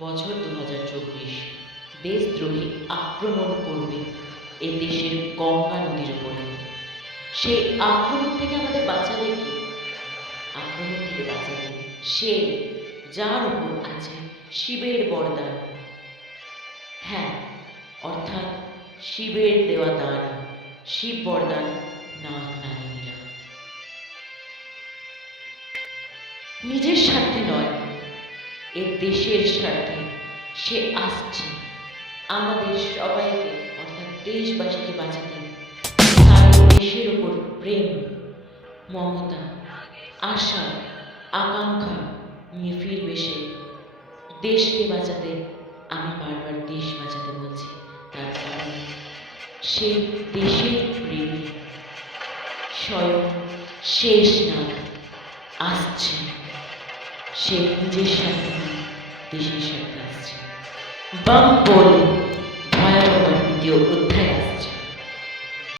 বছর 2024। দেশদ্রোহী আক্রমণ করবে এ দেশের গঙ্গা নদীর উপরে। সেই আক্রমণ থেকে আমাদের বাঁচাবে কে? আক্রমণ থেকে বাঁচাবে সে যার উপর আছে শিবের বরদান। হ্যাঁ, অর্থাৎ শিবের দেওয়া দান, শিব বরদান নাগ নাগিনীরা। নিজের স্বার্থে নয়, এ দেশের স্বার্থে সে আসছে আমাদের সবাইকে অর্থাৎ দেশবাসীকে বাঁচাতে। তার দেশের ওপর প্রেম, মমতা, আশা, আকাঙ্ক্ষা নিয়ে ফিরবে সে। দেশকে বাঁচাতে, আমি বারবার দেশ বাঁচাতে বলছি, তার কারণ সে দেশের প্রেমী। স্বয়ং শেষ নাগ আসছে, সে নিজের সাথে দেশের সাথে আসছে। বাম বল ভয়াবহ দ্বিতীয়